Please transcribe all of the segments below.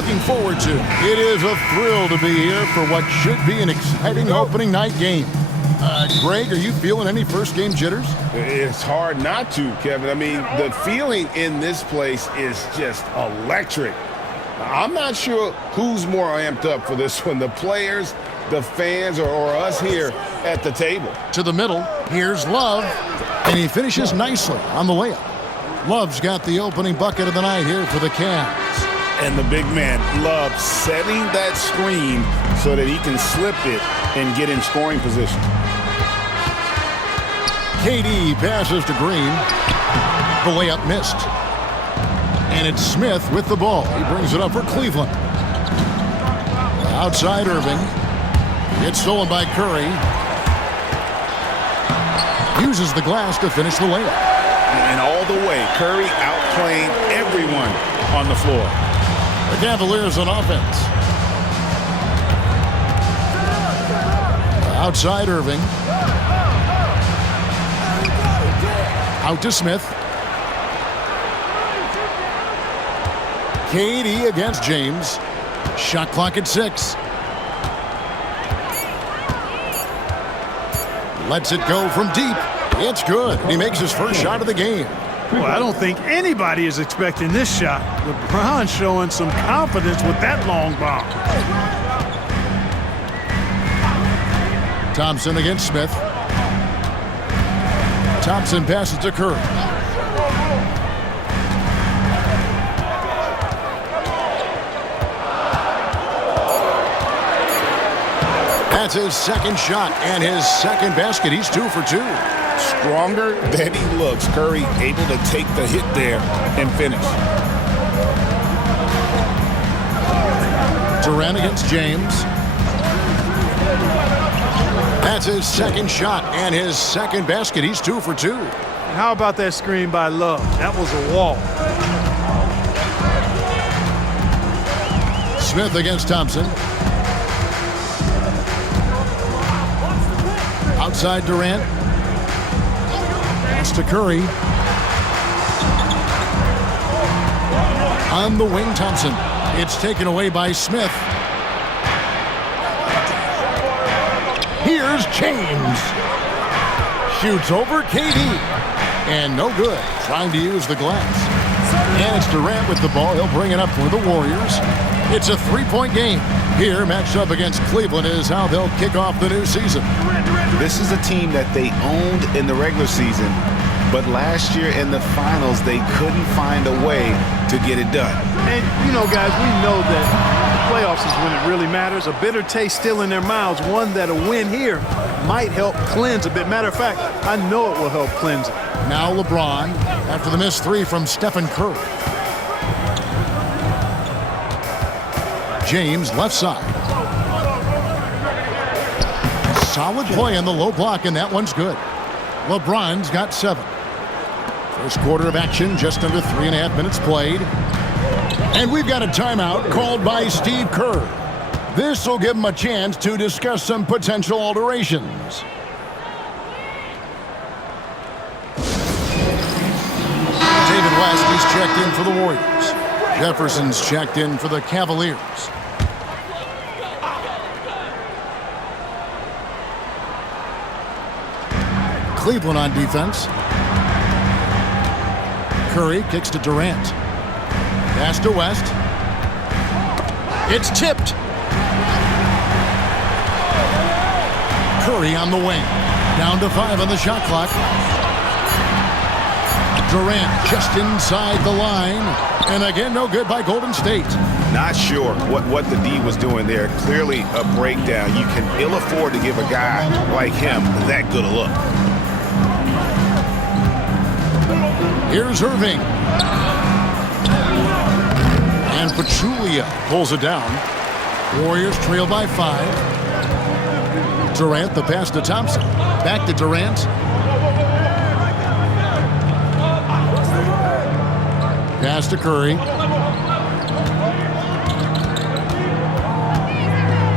looking forward to? It is a thrill to be here for what should be an exciting opening night game. Greg, are you feeling any first-game jitters? It's hard not to, Kevin. I mean, the feeling in this place is just electric. I'm not sure who's more amped up for this one, the players, the fans, or us here at the table. To the middle, here's Love, and he finishes nicely on the layup. Love's got the opening bucket of the night here for the Cavs. And the big man, Love, setting that screen so that he can slip it and get in scoring position. KD passes to Green. The layup missed. And it's Smith with the ball. He brings it up for Cleveland. Outside Irving. It's stolen by Curry. Uses the glass to finish the layup. And all the way, Curry outplaying everyone on the floor. The Cavaliers on offense. Outside Irving. Out to Smith. KD against James. Shot clock at 6. Lets it go from deep. It's good. He makes his first shot of the game. Well, I don't think anybody is expecting this shot. LeBron showing some confidence with that long bomb. Thompson against Smith. Thompson passes to Curry. That's his second shot and his second basket. He's 2 for 2. Stronger than he looks. Curry able to take the hit there and finish. Durant against James. That's his second shot and his second basket. He's 2 for 2. How about that screen by Love? That was a wall. Smith against Thompson. Outside Durant. Pass to Curry. On the wing, Thompson. It's taken away by Smith. Here's James. Shoots over KD. And no good. Trying to use the glass. And it's Durant with the ball. He'll bring it up for the Warriors. It's a 3-point game. Here, matched up against Cleveland, is how they'll kick off the new season. This is a team that they owned in the regular season, but last year in the finals, they couldn't find a way to get it done. And, you know, guys, we know that playoffs is when it really matters. A bitter taste still in their mouths, one that a win here might help cleanse a bit. Matter of fact, I know it will help cleanse it. Now LeBron, after the missed 3 from Stephen Curry. James, left side. Solid play on the low block, and that one's good. LeBron's got 7. First quarter of action, just under 3.5 minutes played. And we've got a timeout called by Steve Kerr. This will give him a chance to discuss some potential alterations. David West, he's checked in for the Warriors. Jefferson's checked in for the Cavaliers. Cleveland on defense. Curry kicks to Durant. Pass to West. It's tipped. Curry on the wing. Down to 5 on the shot clock. Durant just inside the line. And again, no good by Golden State. Not sure what the D was doing there. Clearly a breakdown. You can ill afford to give a guy like him that good a look. Here's Irving. And Pachulia pulls it down. Warriors trail by 5. Durant, the pass to Thompson. Back to Durant. Pass to Curry.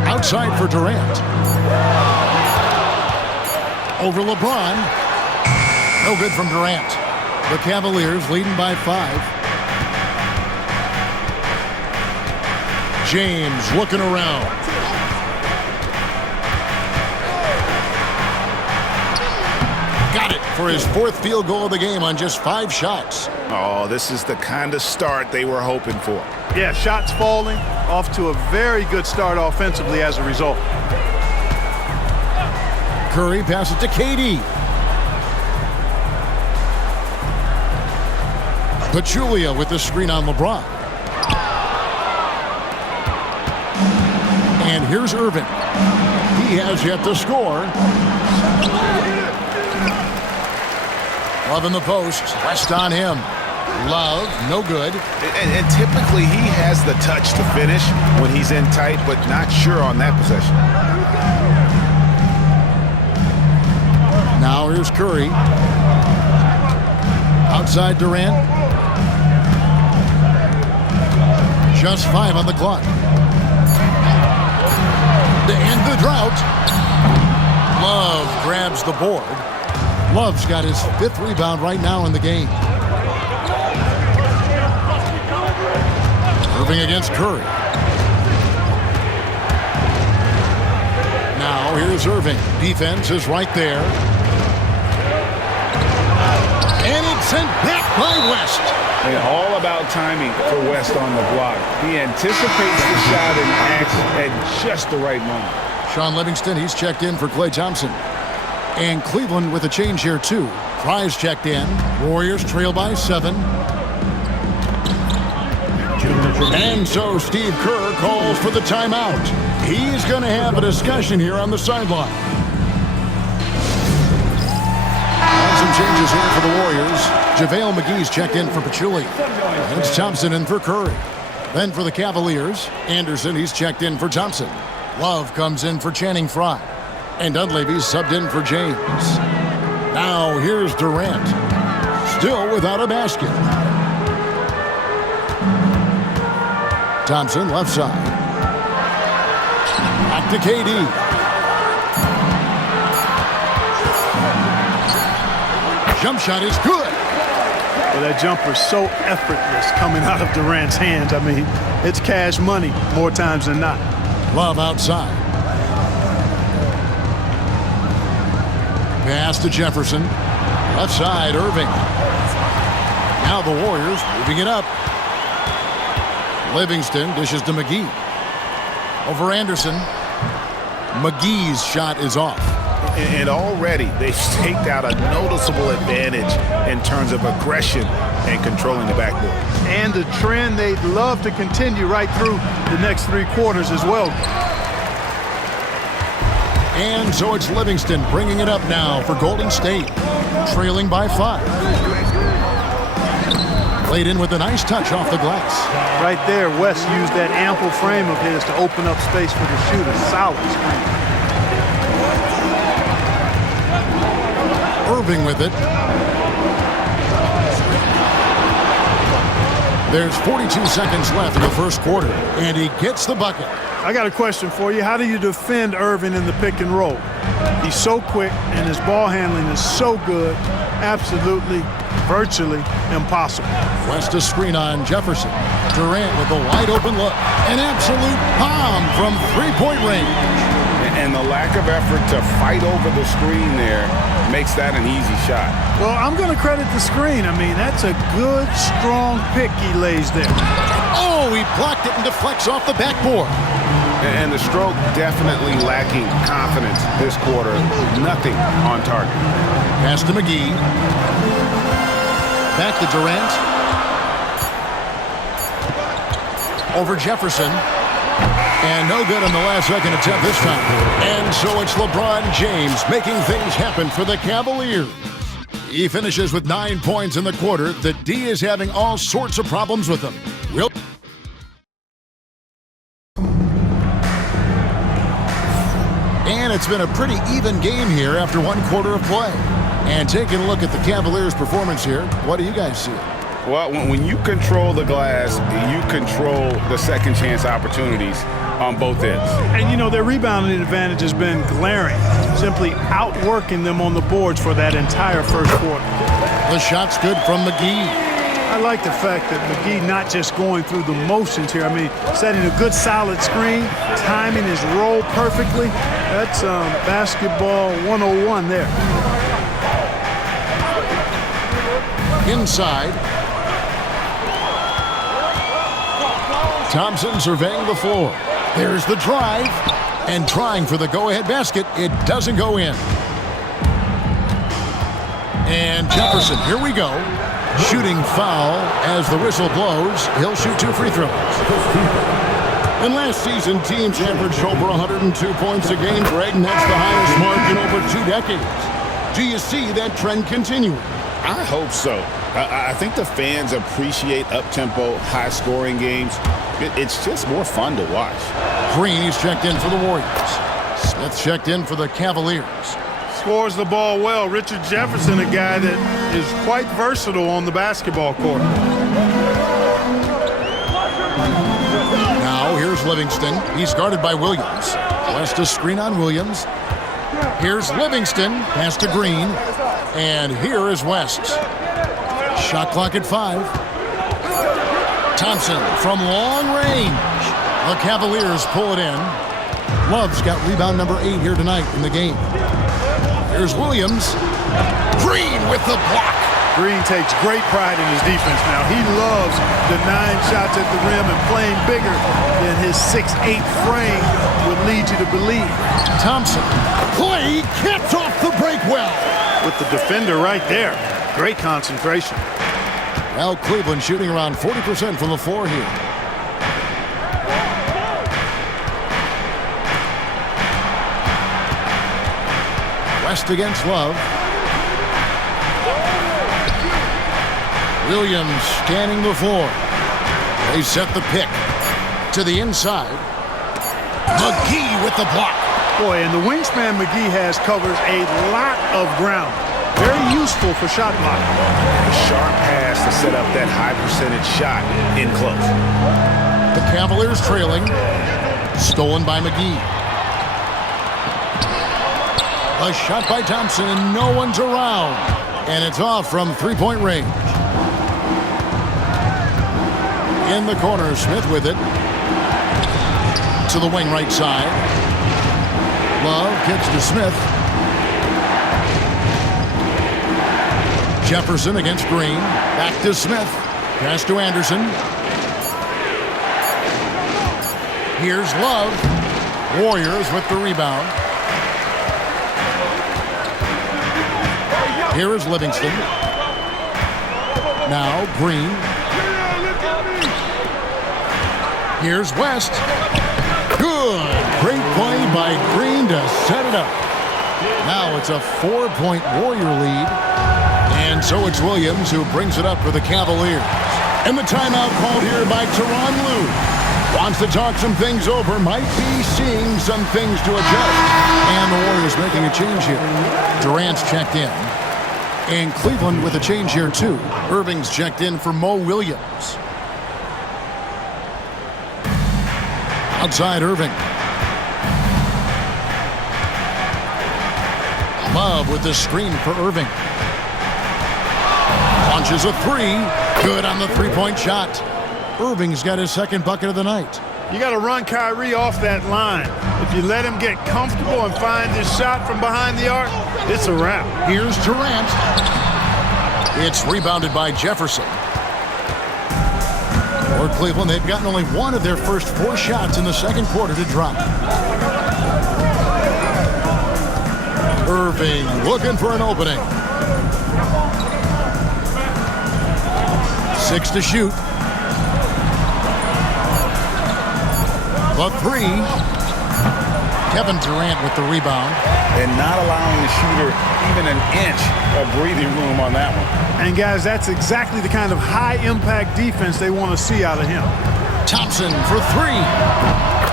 Outside for Durant. Over LeBron. No good from Durant. The Cavaliers leading by 5. James looking around. Got it for his 4th field goal of the game on just 5 shots. Oh, this is the kind of start they were hoping for. Yeah, shots falling, off to a very good start offensively as a result. Curry passes to KD. Pachulia with the screen on LeBron. And here's Irving. He has yet to score. Love in the post. West on him. Love, no good. And typically he has the touch to finish when he's in tight, but not sure on that possession. Now here's Curry. Outside Durant. Just 5 on the clock. To end the drought. Love grabs the board. Love's got his 5th rebound right now in the game. Irving against Curry. Now here's Irving. Defense is right there. And it's sent back by West. And all about timing for West on the block. He anticipates the shot and acts at just the right moment. Sean Livingston, he's checked in for Klay Thompson. And Cleveland with a change here, too. Fry's checked in. Warriors trail by 7. And so Steve Kerr calls for the timeout. He's going to have a discussion here on the sideline. And some changes here for the Warriors. JaVale McGee's checked in for Pachulia. And it's Thompson in for Curry. Then for the Cavaliers, Anderson, he's checked in for Thompson. Love comes in for Channing Frye. And Dunleavy's subbed in for James. Now here's Durant. Still without a basket. Thompson left side. Back to KD. Jump shot is good. Well, that jumper's so effortless coming out of Durant's hands. I mean, it's cash money more times than not. Love outside. Pass to Jefferson. Left side, Irving. Now the Warriors moving it up. Livingston dishes to McGee. Over Anderson. McGee's shot is off. And already they've staked out a noticeable advantage in terms of aggression and controlling the backboard. And the trend they'd love to continue right through the next 3 quarters as well. And so it's Livingston bringing it up now for Golden State. Trailing by 5. Played in with a nice touch off the glass. Right there, West used that ample frame of his to open up space for the shooter. Solid screen. Irving with it. There's 42 seconds left in the first quarter, and he gets the bucket. I got a question for you. How do you defend Irving in the pick and roll? He's so quick, and his ball handling is so good. Absolutely, virtually impossible. West a screen on Jefferson. Durant with a wide open look. An absolute bomb from 3-point range. And the lack of effort to fight over the screen there makes that an easy shot. Well, I'm going to credit the screen. I mean, that's a good, strong pick he lays there. Oh, he blocked it and deflects off the backboard. And the stroke definitely lacking confidence this quarter. Nothing on target. Pass to McGee. Back to Durant. Over Jefferson. And no good on the last second attempt this time. And so it's LeBron James making things happen for the Cavaliers. He finishes with 9 points in the quarter. The D is having all sorts of problems with him. And it's been a pretty even game here after 1 quarter of play. And taking a look at the Cavaliers' performance here, what do you guys see? Well, when you control the glass, you control the second chance opportunities on both ends. And, you know, their rebounding advantage has been glaring, simply outworking them on the boards for that entire first quarter. The shot's good from McGee. I like the fact that McGee not just going through the motions here. I mean, setting a good solid screen, timing his roll perfectly. That's basketball 101 there. Inside. Thompson surveying the floor. There's the drive. And trying for the go-ahead basket. It doesn't go in. And Jefferson, here we go. Shooting foul as the whistle blows. He'll shoot 2 free throws. And last season, teams averaged over 102 points a game, Greg, and that's the highest mark in over 2 decades. Do you see that trend continuing? I hope so. I think the fans appreciate up-tempo, high-scoring games. It's just more fun to watch. Green, he's checked in for the Warriors. Smith checked in for the Cavaliers. Scores the ball well. Richard Jefferson, a guy that is quite versatile on the basketball court. Now here's Livingston. He's guarded by Williams. West a screen on Williams. Here's Livingston. Pass to Green. And here is West. Shot clock at 5. Thompson from long range. The Cavaliers pull it in. Love's got rebound number 8 here tonight in the game. Here's Williams. Green with the block. Green takes great pride in his defense now. He loves the 9 shots at the rim and playing bigger than his 6'8" frame would lead you to believe. Thompson. Clay gets off the break well. With the defender right there. Great concentration. Well, Cleveland shooting around 40% from the floor here. West against Love. Williams scanning the floor. They set the pick to the inside. McGee with the block. Boy, and the wingspan McGee has covers a lot of ground. Very useful for shot blocking. A sharp pass to set up that high percentage shot in close. The Cavaliers trailing. Stolen by McGee. A shot by Thompson, and no one's around. And it's off from three-point range. In the corner, Smith with it. To the wing right side. Love kicks to Smith. Jefferson against Green. Back to Smith. Pass to Anderson. Here's Love. Warriors with the rebound. Here is Livingston. Now Green. Here's West. Good. Great play by Green to set it up. Now it's a 4-point Warrior lead. And so it's Williams who brings it up for the Cavaliers. And the timeout called here by Tyronn Lue. Wants to talk some things over. Might be seeing some things to adjust. And the Warriors making a change here. Durant's checked in. And Cleveland with a change here, too. Irving's checked in for Mo Williams. Outside Irving. Love with the screen for Irving. Launches a 3. Good on the three-point shot. Irving's got his second bucket of the night. You got to run Kyrie off that line. If you let him get comfortable and find his shot from behind the arc, it's a wrap. Here's Durant. It's rebounded by Jefferson. For Cleveland, they've gotten only one of their first 4 shots in the second quarter to drop. Irving looking for an opening. 6 to shoot. The 3. Kevin Durant with the rebound. And not allowing the shooter even an inch of breathing room on that one. And guys, that's exactly the kind of high-impact defense they want to see out of him. Thompson for 3.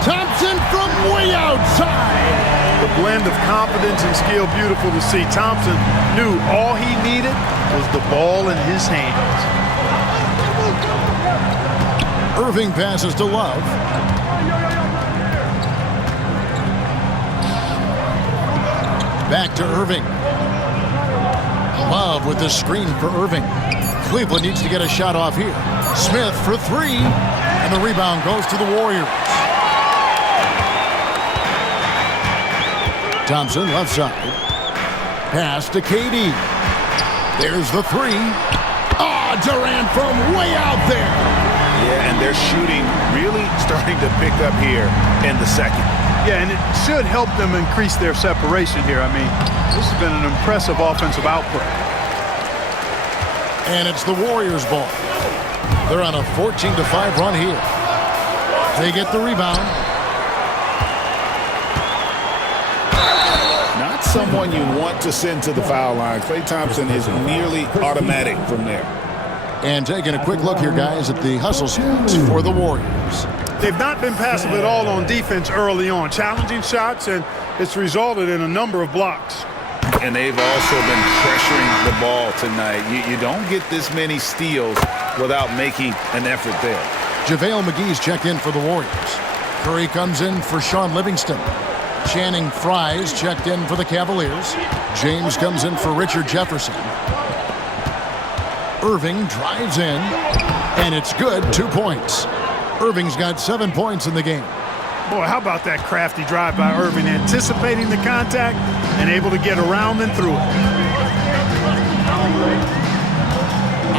Thompson from way outside. The blend of confidence and skill, beautiful to see. Thompson knew all he needed was the ball in his hands. Irving passes to Love. Back to Irving. Love with the screen for Irving. Cleveland needs to get a shot off here. Smith for three. And the rebound goes to the Warriors. Thompson left side. Pass to KD. There's the three. Oh, Durant from way out there. Yeah, and they're shooting really starting to pick up here in the second. Yeah, and it should help them increase their separation here. I mean, this has been an impressive offensive output. And it's the Warriors' ball. They're on a 14-5 run here. They get the rebound. Not someone you want to send to the foul line. Klay Thompson is nearly automatic from there. And taking a quick look here, guys, at the hustle stats for the Warriors. They've not been passive at all on defense early on. Challenging shots, and it's resulted in a number of blocks. And they've also been pressuring the ball tonight. You don't get this many steals without making an effort there. JaVale McGee's checked in for the Warriors. Curry comes in for Sean Livingston. Channing Frye's checked in for the Cavaliers. James comes in for Richard Jefferson. Irving drives in, and it's good, 2 points. Irving's got 7 points in the game. Boy, how about that crafty drive by Irving, anticipating the contact and able to get around and through it.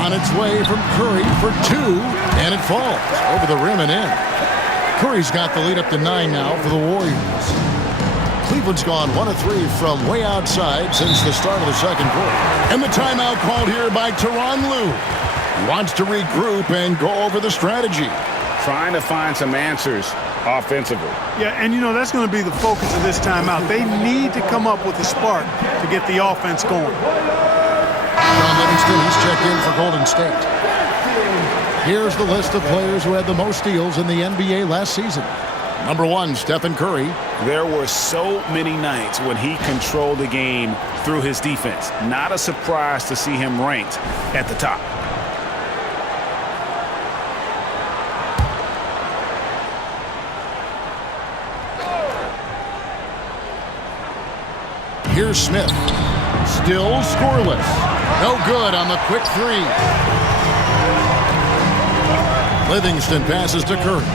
On its way from Curry for two, and it falls over the rim and in. Curry's got the lead up to 9 now for the Warriors. Cleveland's gone 1 of 3 from way outside since the start of the second quarter. And the timeout called here by Tyronn Lue. He wants to regroup and go over the strategy. Trying to find some answers offensively. Yeah, and you know, that's going to be the focus of this timeout. They need to come up with a spark to get the offense going. Sean Livingston, he's checked in for Golden State. Here's the list of players who had the most steals in the NBA last season. Number 1, Stephen Curry. There were so many nights when he controlled the game through his defense. Not a surprise to see him ranked at the top. Here's Smith. Still scoreless. No good on the quick three. Livingston passes to Curry.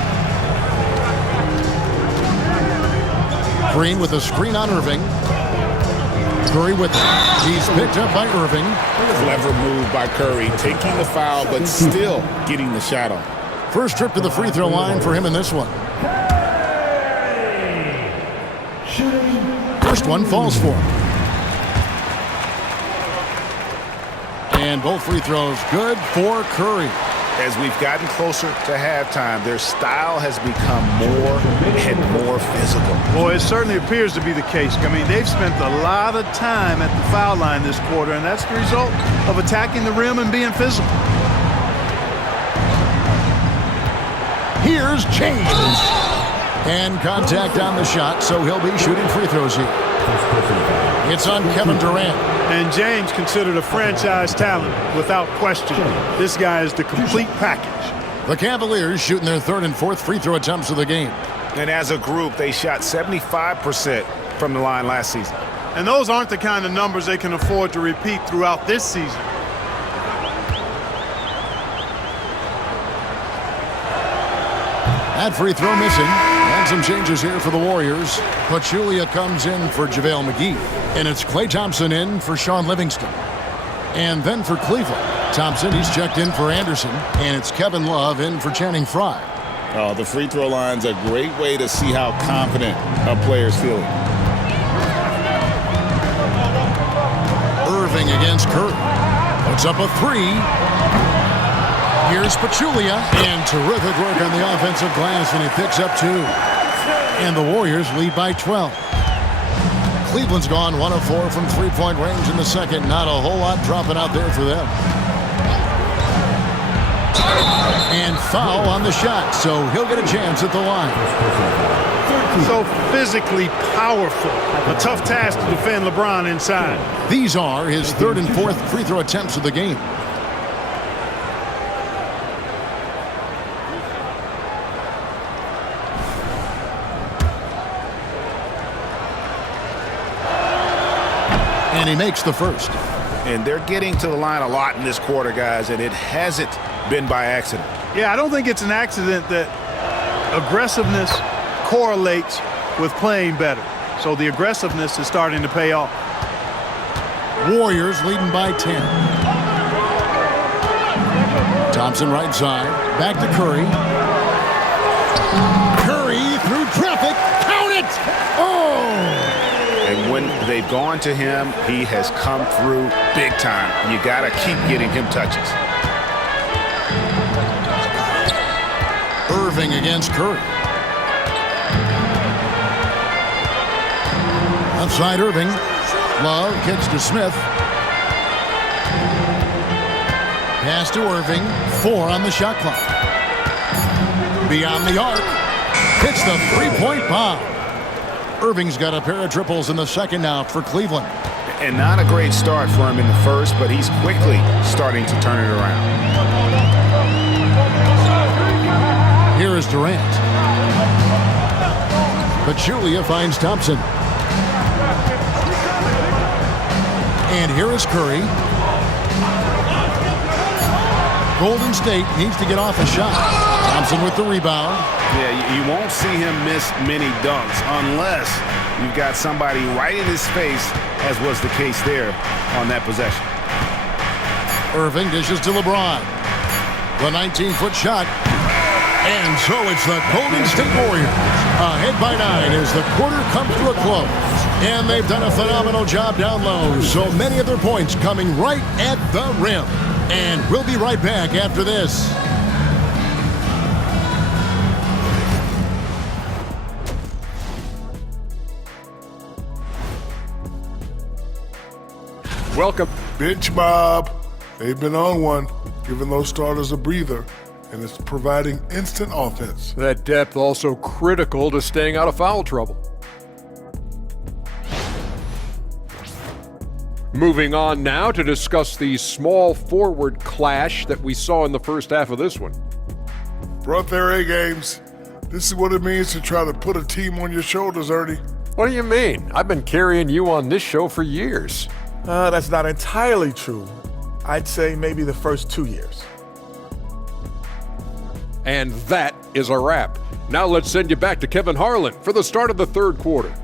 Green with a screen on Irving. Curry with it. He's picked up by Irving. Clever move by Curry, taking the foul, but still getting the shot off. First trip to the free throw line for him in this one. First one falls for him. And both free throws good for Curry. As we've gotten closer to halftime, their style has become more and more physical. Boy, it certainly appears to be the case. I mean, they've spent a lot of time at the foul line this quarter, and that's the result of attacking the rim and being physical. Here's James. And contact on the shot, so he'll be shooting free throws here. It's on Kevin Durant. And James considered a franchise talent without question. This guy is the complete package. The Cavaliers shooting their 3rd and 4th free throw attempts of the game. And as a group, they shot 75% from the line last season. And those aren't the kind of numbers they can afford to repeat throughout this season. That free throw missing. And some changes here for the Warriors. Pachulia comes in for JaVale McGee. And it's Klay Thompson in for Sean Livingston. And then for Cleveland, Thompson, he's checked in for Anderson. And it's Kevin Love in for Channing Frye. Oh, the free throw line's a great way to see how confident a player's feeling. Irving against Curry. Puts up a 3. Here's Pachulia. And terrific work on the offensive glass, and he picks up 2. And the Warriors lead by 12. Cleveland's gone 1 of 4 from three-point range in the second. Not a whole lot dropping out there for them. And foul on the shot, so he'll get a chance at the line. So physically powerful. A tough task to defend LeBron inside. These are his 3rd and 4th free throw attempts of the game. And he makes the first. And they're getting to the line a lot in this quarter, guys, and it hasn't been by accident. Yeah, I don't think it's an accident that aggressiveness correlates with playing better. So the aggressiveness is starting to pay off. Warriors leading by 10. Thompson right side. Back to Curry. Curry through traffic. Count it! Oh! And when they've gone to him, he has come through big time. You got to keep getting him touches. Irving against Curry. Outside Irving. Love kicks to Smith. Pass to Irving. 4 on the shot clock. Beyond the arc. Hits the three-point bomb. Irving's got a pair of triples in the second now for Cleveland. And not a great start for him in the first, but he's quickly starting to turn it around. Here is Durant. Pachulia finds Thompson. And here is Curry. Golden State needs to get off a shot. Thompson with the rebound. Yeah, you won't see him miss many dunks unless you've got somebody right in his face, as was the case there on that possession. Irving dishes to LeBron. The 19-foot shot. And so it's the Golden State Warriors ahead by 9 as the quarter comes to a close. And they've done a phenomenal job down low. So many of their points coming right at the rim. And we'll be right back after this. Welcome. Bench mob. They've been on one, giving those starters a breather, and it's providing instant offense. That depth also critical to staying out of foul trouble. Moving on now to discuss the small forward clash that we saw in the first half of this one. Brought their A games. This is what it means to try to put a team on your shoulders, Ernie. What do you mean? I've been carrying you on this show for years. That's not entirely true. I'd say maybe the first 2 years. And that is a wrap. Now let's send you back to Kevin Harlan for the start of the third quarter.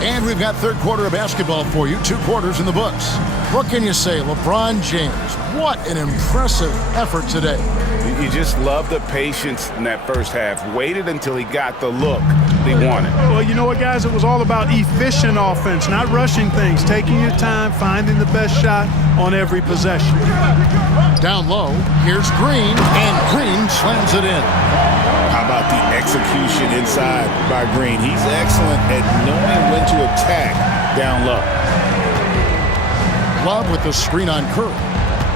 And we've got third quarter of basketball for you. 2 quarters in the books. What can you say? LeBron James, what an impressive effort today. You just love the patience in that first half. Waited until he got the look they wanted. Well, you know what, guys? It was all about efficient offense, not rushing things, taking your time, finding the best shot on every possession. Down low, here's Green, and Green slams it in. How about the execution inside by Green? He's excellent at knowing when to attack down low. Love with the screen on Curry.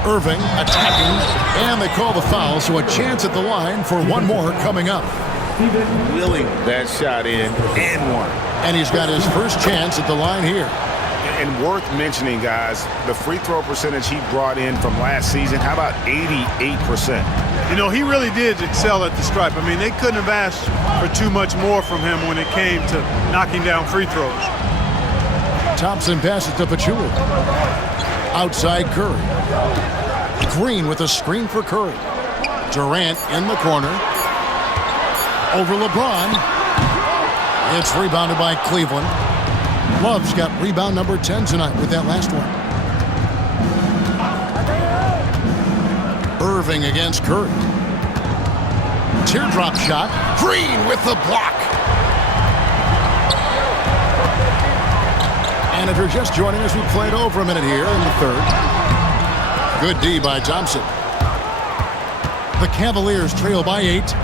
Irving attacking, and they call the foul, so a chance at the line for one more coming up. Willing that shot in and one. And he's got his first chance at the line here. And worth mentioning, guys, the free throw percentage he brought in from last season, how about 88%? You know, he really did excel at the stripe. I mean, they couldn't have asked for too much more from him when it came to knocking down free throws. Thompson passes to Pachulia. Outside Curry. Green with a screen for Curry. Durant in the corner. Over LeBron. It's rebounded by Cleveland. Love's got rebound number 10 tonight with that last one. Irving against Curry. Teardrop shot. Green with the block. And if you're just joining us, we played over a minute here in the third. Good D by Thompson. The Cavaliers trail by 8.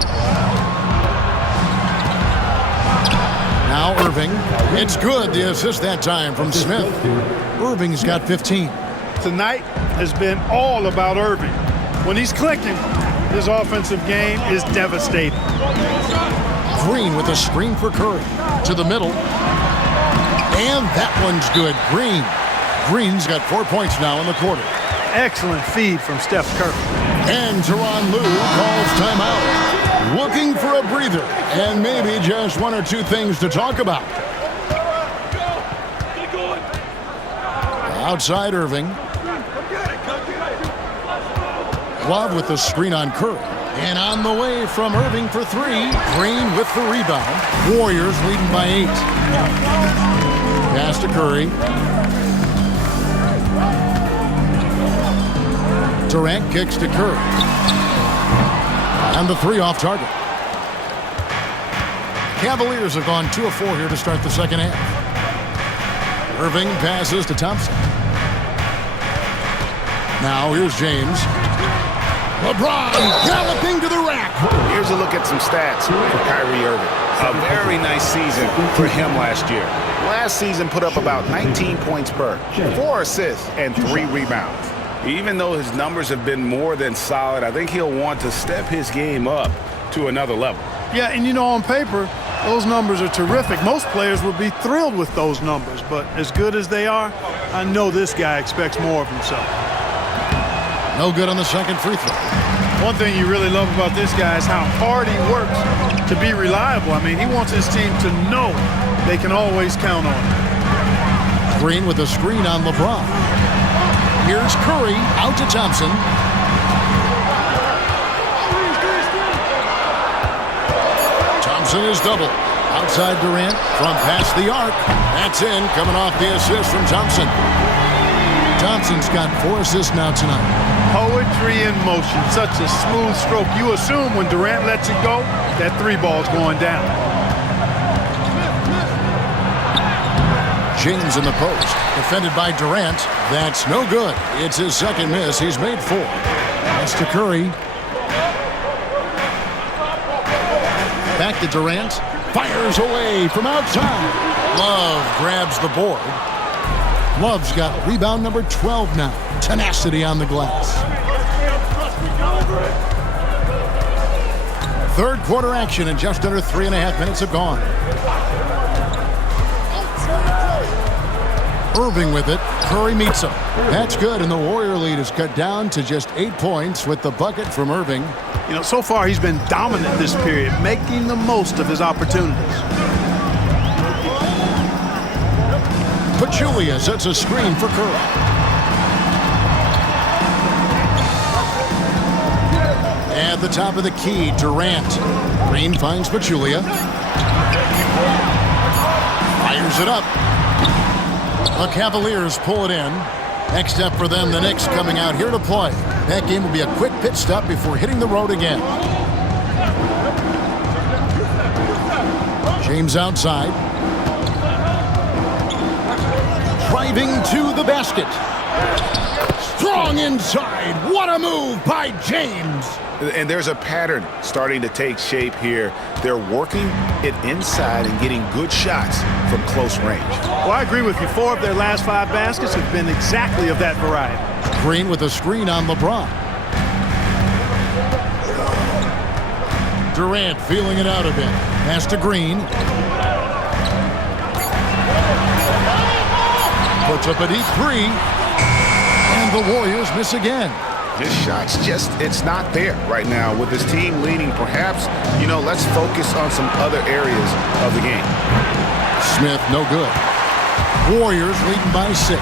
Now Irving. It's good, the assist that time from Smith. Irving's got 15. Tonight has been all about Irving. When he's clicking, his offensive game is devastating. Green with a screen for Curry. To the middle. And that one's good. Green's got 4 points now in the quarter. Excellent feed from Steph Curry. And Tyronn Lue calls timeout. Looking for a breather and maybe just one or two things to talk about. Outside Irving. Love with the screen on Curry. And on the way from Irving for three. Green with the rebound. Warriors leading by 8. Pass to Curry. Durant kicks to Curry. And the three off target. Cavaliers have gone 2 of 4 here to start the second half. Irving passes to Thompson. Now here's James. LeBron galloping to the rack. Here's a look at some stats for Kyrie Irving. A very nice season for him last year. Last season put up about 19 points per, 4 assists, and 3 rebounds. Even though his numbers have been more than solid, I think he'll want to step his game up to another level. Yeah, and you know, on paper, those numbers are terrific. Most players would be thrilled with those numbers, but as good as they are, I know this guy expects more of himself. No good on the second free throw. One thing you really love about this guy is how hard he works to be reliable. I mean, he wants his team to know they can always count on him. Green with a screen on LeBron. Here's Curry out to Thompson. Thompson is double. Outside Durant from past the arc. That's in, coming off the assist from Thompson. Thompson's got 4 assists now tonight. Poetry in motion. Such a smooth stroke. You assume when Durant lets it go, that 3 ball's going down. James in the post. Defended by Durant. That's no good. It's his second miss. He's made 4. Pass to Curry. Back to Durant. Fires away from outside. Love grabs the board. Love's got rebound number 12 now. Tenacity on the glass. Third quarter action and just under 3.5 minutes have gone. Irving with it. Curry meets him. That's good, and the Warrior lead is cut down to just 8 points with the bucket from Irving. You know, so far he's been dominant this period, making the most of his opportunities. Pachulia sets a screen for Curry. At the top of the key, Durant. Green finds Pachulia. Fires it up. The Cavaliers pull it in. Next step for them, the Knicks coming out here to play. That game will be a quick pit stop before hitting the road again. James outside. Driving to the basket. Strong inside. What a move by James. And there's a pattern starting to take shape here. They're working it inside and getting good shots from close range. Well, I agree with you. 4 of their last 5 baskets have been exactly of that variety. Green with a screen on LeBron. Durant feeling it out a bit. Pass to Green. Puts up a deep 3. And the Warriors miss again. His shot's just, it's not there right now. With his team leading, perhaps, let's focus on some other areas of the game. Smith, no good. Warriors leading by 6.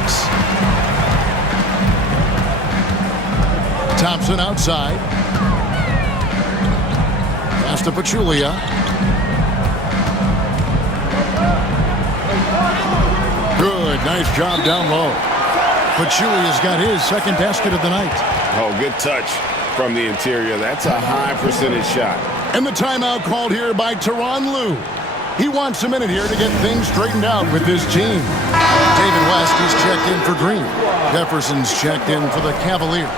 Thompson outside. Pass to Pachulia. Good, nice job down low. Pachulia's got his second basket of the night. Oh, good touch from the interior. That's a high percentage shot. And the timeout called here by Tyronn Lue. He wants a minute here to get things straightened out with his team. David West is checked in for Green. Jefferson's checked in for the Cavaliers.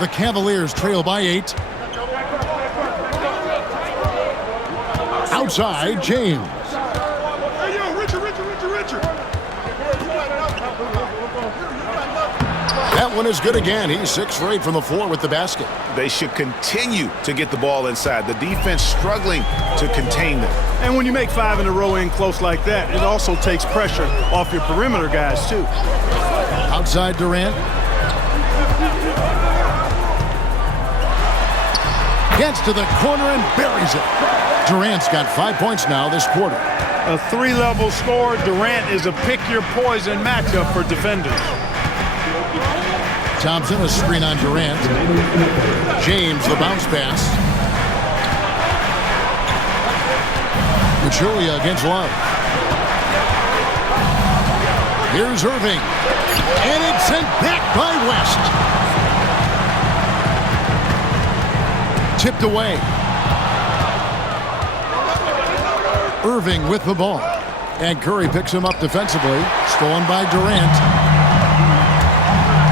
The Cavaliers trail by 8. Outside, James. That one is good again. He's 6 for 8 from the floor with the basket. They should continue to get the ball inside. The defense struggling to contain them. And when you make 5 in a row in close like that, it also takes pressure off your perimeter guys, too. Outside Durant. Gets to the corner and buries it. Durant's got 5 points now this quarter. A three-level score. Durant is a pick-your-poison matchup for defenders. Thompson, a screen on Durant. James, the bounce pass. Pachulia against Love. Here's Irving. And it's sent back by West. Tipped away. Irving with the ball. And Curry picks him up defensively. Stolen by Durant.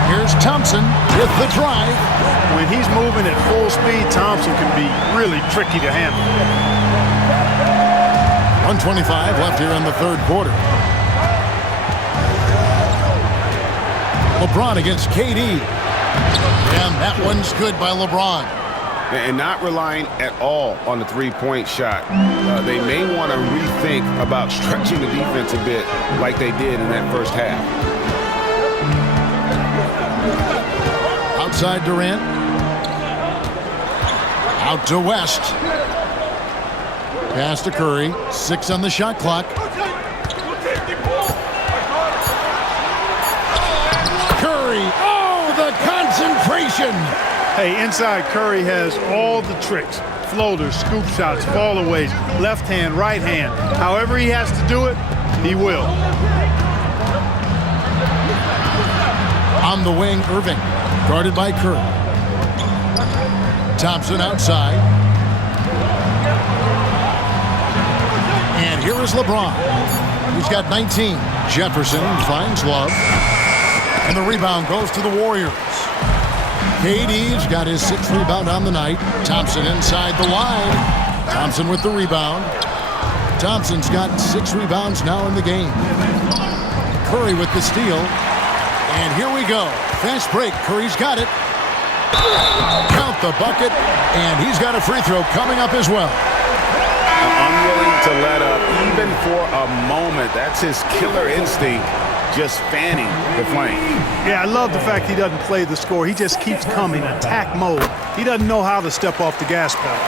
Here's Thompson with the drive. When he's moving at full speed, Thompson can be really tricky to handle. 1:25 left here in the third quarter. LeBron against KD. And that one's good by LeBron. And not relying at all on the three-point shot. They may want to rethink about stretching the defense a bit like they did in that first half. Outside Durant. Out to West. Pass to Curry. 6 on the shot clock. Curry. Oh, the concentration. Hey, inside Curry has all the tricks. Floaters, scoop shots, fallaways, left hand, right hand. However he has to do it, he will. On the wing, Irving. Guarded by Curry. Thompson outside. And here is LeBron. He's got 19. Jefferson finds Love. And the rebound goes to the Warriors. KD's got his 6th rebound on the night. Thompson inside the line. Thompson with the rebound. Thompson's got 6 rebounds now in the game. Curry with the steal. And here we go. Fast break. Curry's got it. Count the bucket. And he's got a free throw coming up as well. Unwilling to let up even for a moment. That's his killer instinct. Just fanning the flame. Yeah, I love the fact he doesn't play the score. He just keeps coming, attack mode. He doesn't know how to step off the gas pedal.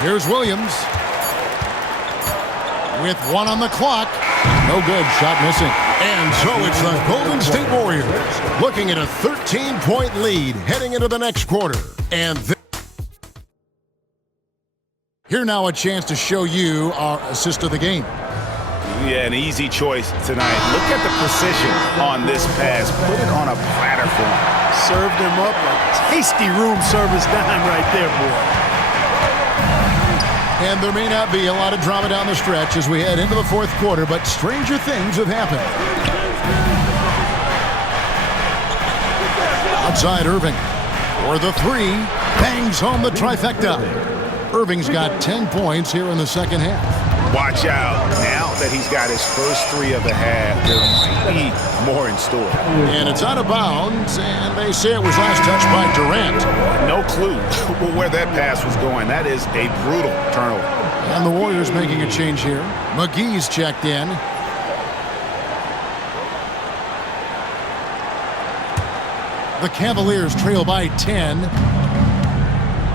Here's Williams. With 1 on the clock. No good, shot missing. And so it's the Golden State Warriors looking at a 13-point lead heading into the next quarter. And here now a chance to show you our assist of the game. Yeah, an easy choice tonight. Look at the precision on this pass. Put it on a platter for him. Served him up a tasty room service dime right there, boy. And there may not be a lot of drama down the stretch as we head into the fourth quarter, but stranger things have happened. Outside Irving. For the 3. Bangs home the trifecta. Irving's got 10 points here in the second half. Watch out. Now that he's got his first 3 of the half, there might be more in store. And it's out of bounds, and they say it was last touched by Durant. No clue where that pass was going. That is a brutal turnover. And the Warriors making a change here. McGee's checked in. The Cavaliers trail by 10.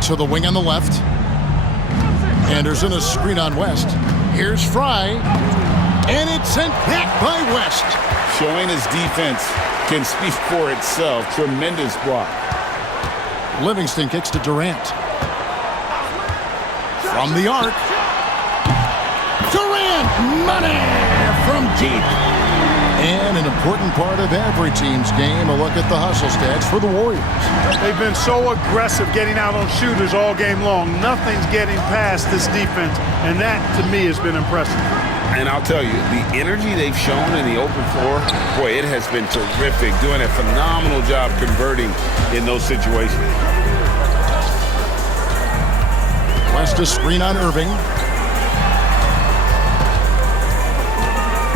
To the wing on the left. Anderson, a screen on West. Here's Fry. And it's sent back by West. Showing his defense can speak for itself. Tremendous block. Livingston kicks to Durant. From the arc. Durant, money from deep. And an important part of every team's game, a look at the hustle stats for the Warriors. They've been so aggressive getting out on shooters all game long. Nothing's getting past this defense, and that, to me, has been impressive. And I'll tell you, the energy they've shown in the open floor, boy, it has been terrific. Doing a phenomenal job converting in those situations. West a screen on Irving.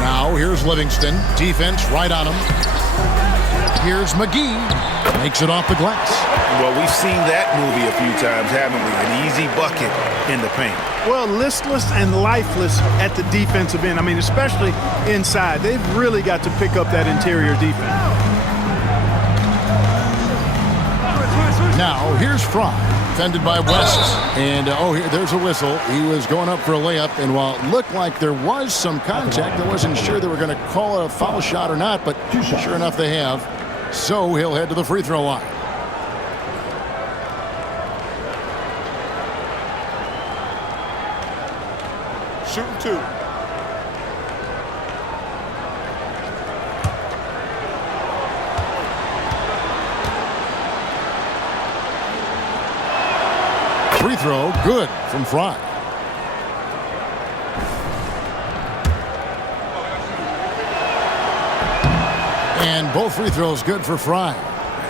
Now here's Livingston. Defense right on him. Here's McGee. Makes it off the glass. Well, we've seen that movie a few times, haven't we? An easy bucket in the paint. Well, listless and lifeless at the defensive end. I mean, especially inside. They've really got to pick up that interior defense. Now here's Fry. defended by West. And, there's a whistle. He was going up for a layup, and while it looked like there was some contact, I wasn't sure they were going to call it a foul shot or not, but sure enough they have. So he'll head to the free throw line. Shooting 2. Free throw, good from Fry. And both free throws good for Fry.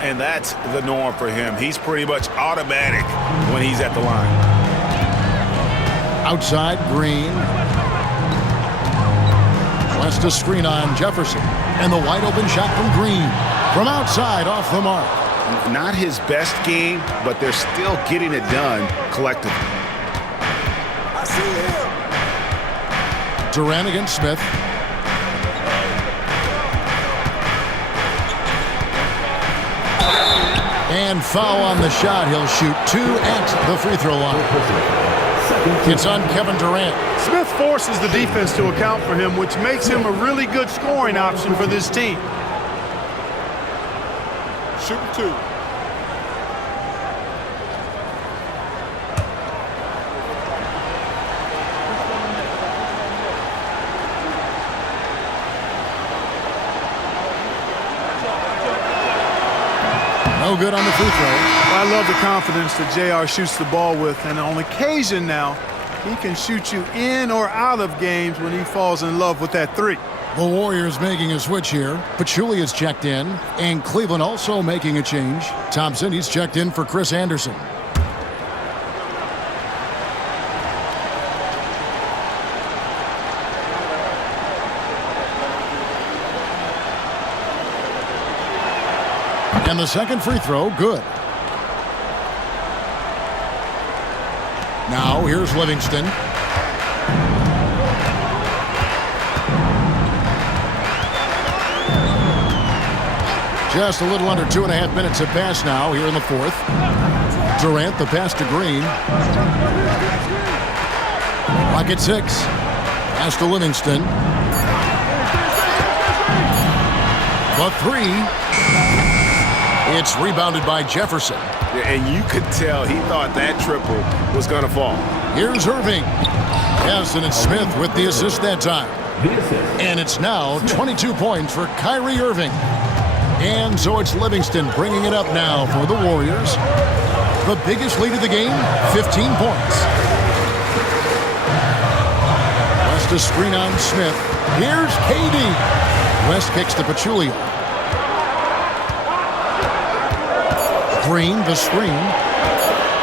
And that's the norm for him. He's pretty much automatic when he's at the line. Outside, Green. West to screen on Jefferson. And the wide open shot from Green. From outside, off the mark. Not his best game, but they're still getting it done collectively. I see him. Durant against Smith. And foul on the shot. He'll shoot 2 at the free throw line. It's on Kevin Durant. Smith forces the defense to account for him, which makes him a really good scoring option for this team. Shooting 2. No good on the free throw. I love the confidence that JR shoots the ball with, and on occasion now, he can shoot you in or out of games when he falls in love with that 3. The Warriors making a switch here. Pachulia is checked in, and Cleveland also making a change. Thompson, he's checked in for Chris Anderson. And the second free throw, good. Now here's Livingston. Just a little under 2.5 minutes have passed now here in the fourth. Durant, the pass to Green. Clock at 6. Pass to Livingston. The 3. It's rebounded by Jefferson. And you could tell he thought that triple was going to fall. Here's Irving. Yes, and it's Smith with the assist that time. And it's now 22 points for Kyrie Irving. And so it's Livingston bringing it up now for the Warriors. The biggest lead of the game, 15 points. West to screen on Smith. Here's KD. West kicks to Pachulia. Green, the screen.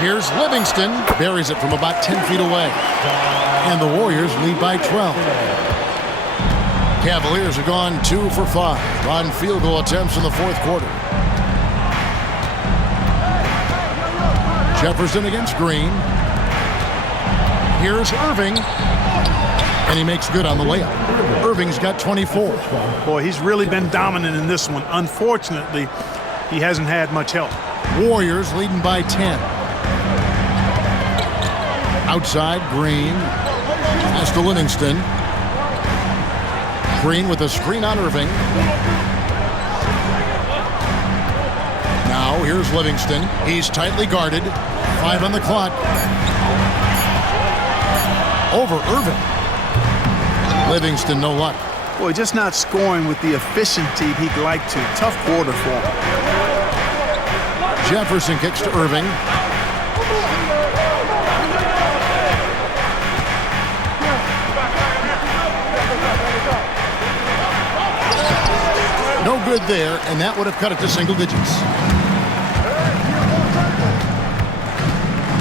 Here's Livingston. Buries it from about 10 feet away. And the Warriors lead by 12. Cavaliers are gone 2 for 5 on field goal attempts in the fourth quarter. Jefferson against Green. Here's Irving. And he makes good on the layup. Irving's got 24. Boy, he's really been dominant in this one. Unfortunately, he hasn't had much help. Warriors leading by 10. Outside, Green. Pass to Livingston. Green with a screen on Irving. Now here's Livingston. He's tightly guarded. 5 on the clock. Over Irving. Livingston, no luck. Boy, just not scoring with the efficiency he'd like to. Tough quarter for him. Jefferson kicks to Irving. No good there, and that would have cut it to single digits.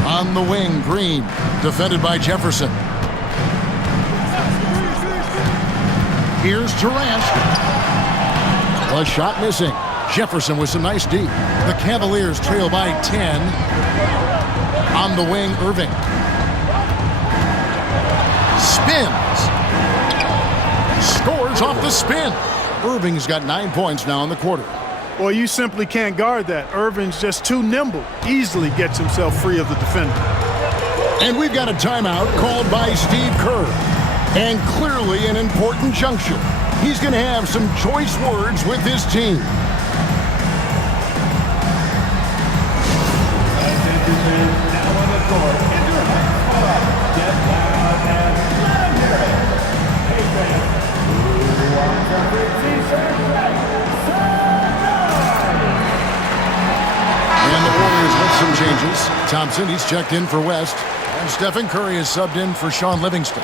On the wing, Green, defended by Jefferson. Here's Durant. A shot missing. Jefferson with some nice D. The Cavaliers trail by 10. On the wing, Irving. Spins. Scores off the spin. Irving's got 9 points now in the quarter. Well, you simply can't guard that. Irving's just too nimble. Easily gets himself free of the defender. And we've got a timeout called by Steve Kerr. And clearly an important juncture. He's going to have some choice words with his team. Now on the court, enter high get loud and let him hear it. Hey fans, who wants a free t-shirt? And the Warriors with some changes. Thompson, he's checked in for West. And Stephen Curry is subbed in for Sean Livingston.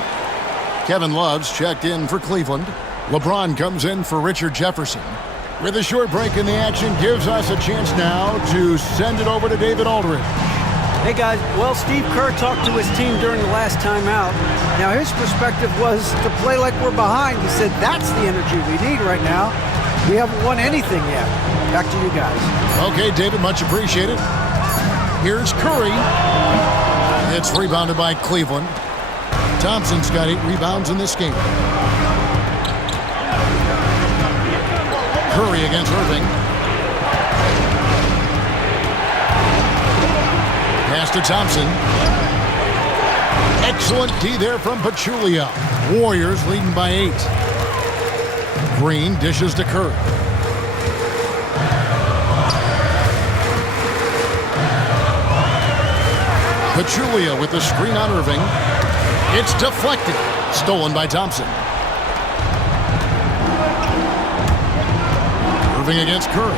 Kevin Love's checked in for Cleveland. LeBron comes in for Richard Jefferson. With a short break in the action, gives us a chance now to send it over to David Aldridge. Hey guys, well, Steve Kerr talked to his team during the last timeout. Now his perspective was to play like we're behind. He said that's the energy we need right now. We haven't won anything yet. Back to you guys. Okay, David, much appreciated. Here's Curry. It's rebounded by Cleveland. Thompson's got 8 rebounds in this game. Curry against Irving. Pass to Thompson. Excellent D there from Pachulia. Warriors leading by 8. Green dishes to Curry. Pachulia with the screen on Irving. It's deflected. Stolen by Thompson. Irving against Curry.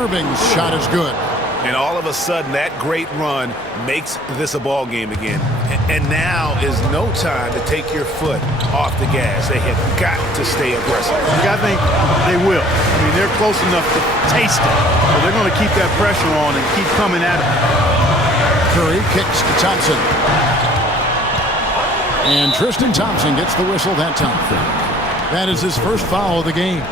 Irving's shot is good. And all of a sudden, that great run makes this a ball game again. And now is no time to take your foot off the gas. They have got to stay aggressive. I think they will. I mean, they're close enough to taste it. So they're going to keep that pressure on and keep coming at it. Curry kicks to Thompson. And Tristan Thompson gets the whistle that time. That is his first foul of the game.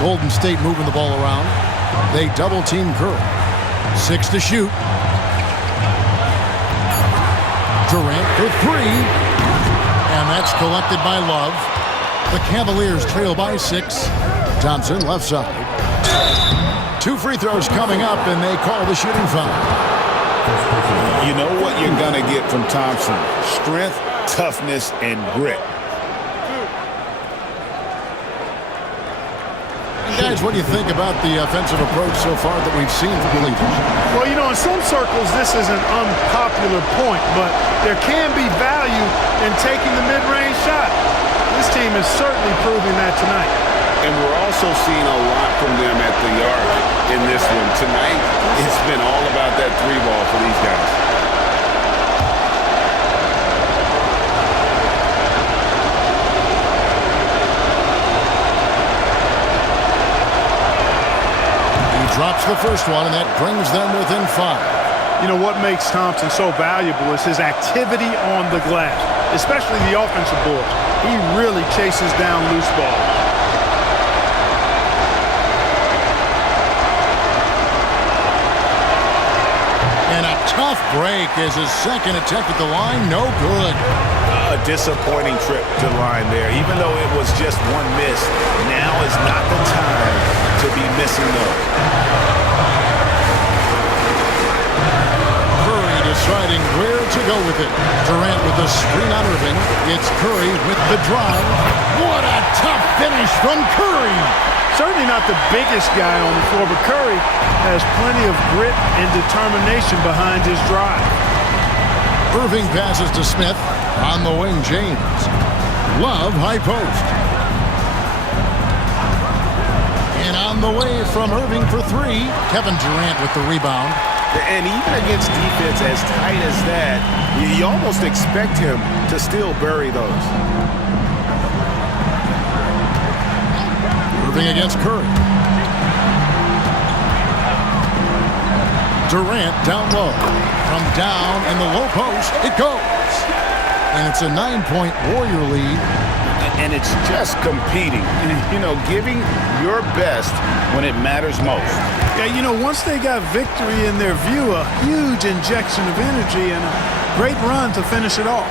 Golden State moving the ball around. They double team Curry. 6 to shoot. Durant for 3. And that's collected by Love. The Cavaliers trail by 6. Thompson left side. 2 free throws coming up, and they call the shooting foul. You know what you're going to get from Thompson? Strength, toughness, and grit. Guys, what do you think about the offensive approach so far that we've seen from Cleveland? Well, you know, in some circles, this is an unpopular point, but there can be value in taking the mid-range shot. This team is certainly proving that tonight. And we're also seeing a lot from them at the arc in this one. Tonight, it's been all about that 3-ball for these guys. Drops the first one, and that brings them within 5. You know, what makes Thompson so valuable is his activity on the glass, especially the offensive boards. He really chases down loose balls. And a tough break is his second attempt at the line. No good. A disappointing trip to the line there. Even though it was just one miss, now is not the time to be missing those. Curry deciding where to go with it. Durant with the screen on Irving. It's Curry with the drive. What a tough finish from Curry. Certainly not the biggest guy on the floor, but Curry has plenty of grit and determination behind his drive. Irving passes to Smith. On the wing, James. Love, high post. And on the way from Irving for 3. Kevin Durant with the rebound. And even against defense as tight as that, you almost expect him to still bury those. Irving against Curry. Durant down low. From down in the low post, it goes. And it's a 9-point Warrior lead. and it's just competing. You know, giving your best when it matters most. Yeah, you know, once they got victory in their view, a huge injection of energy and a great run to finish it off.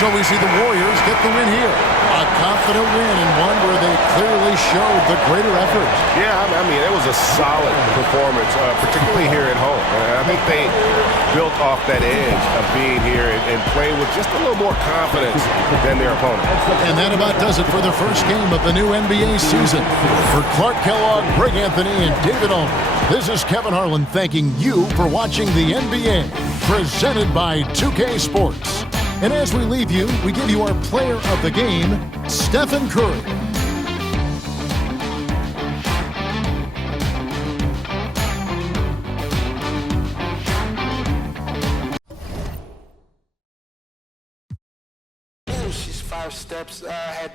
So we see the Warriors get the win here. A confident win and one where they clearly showed the greater effort. Yeah, I mean, it was a solid performance, particularly here at home. I think they built off that edge of being here and played with just a little more confidence than their opponent. And that about does it for the first game of the new NBA season. For Clark Kellogg, Greg Anthony, and David Ulmer, this is Kevin Harlan thanking you for watching the NBA, presented by 2K Sports. And as we leave you, we give you our player of the game, Stephen Curry. She's 5 steps ahead.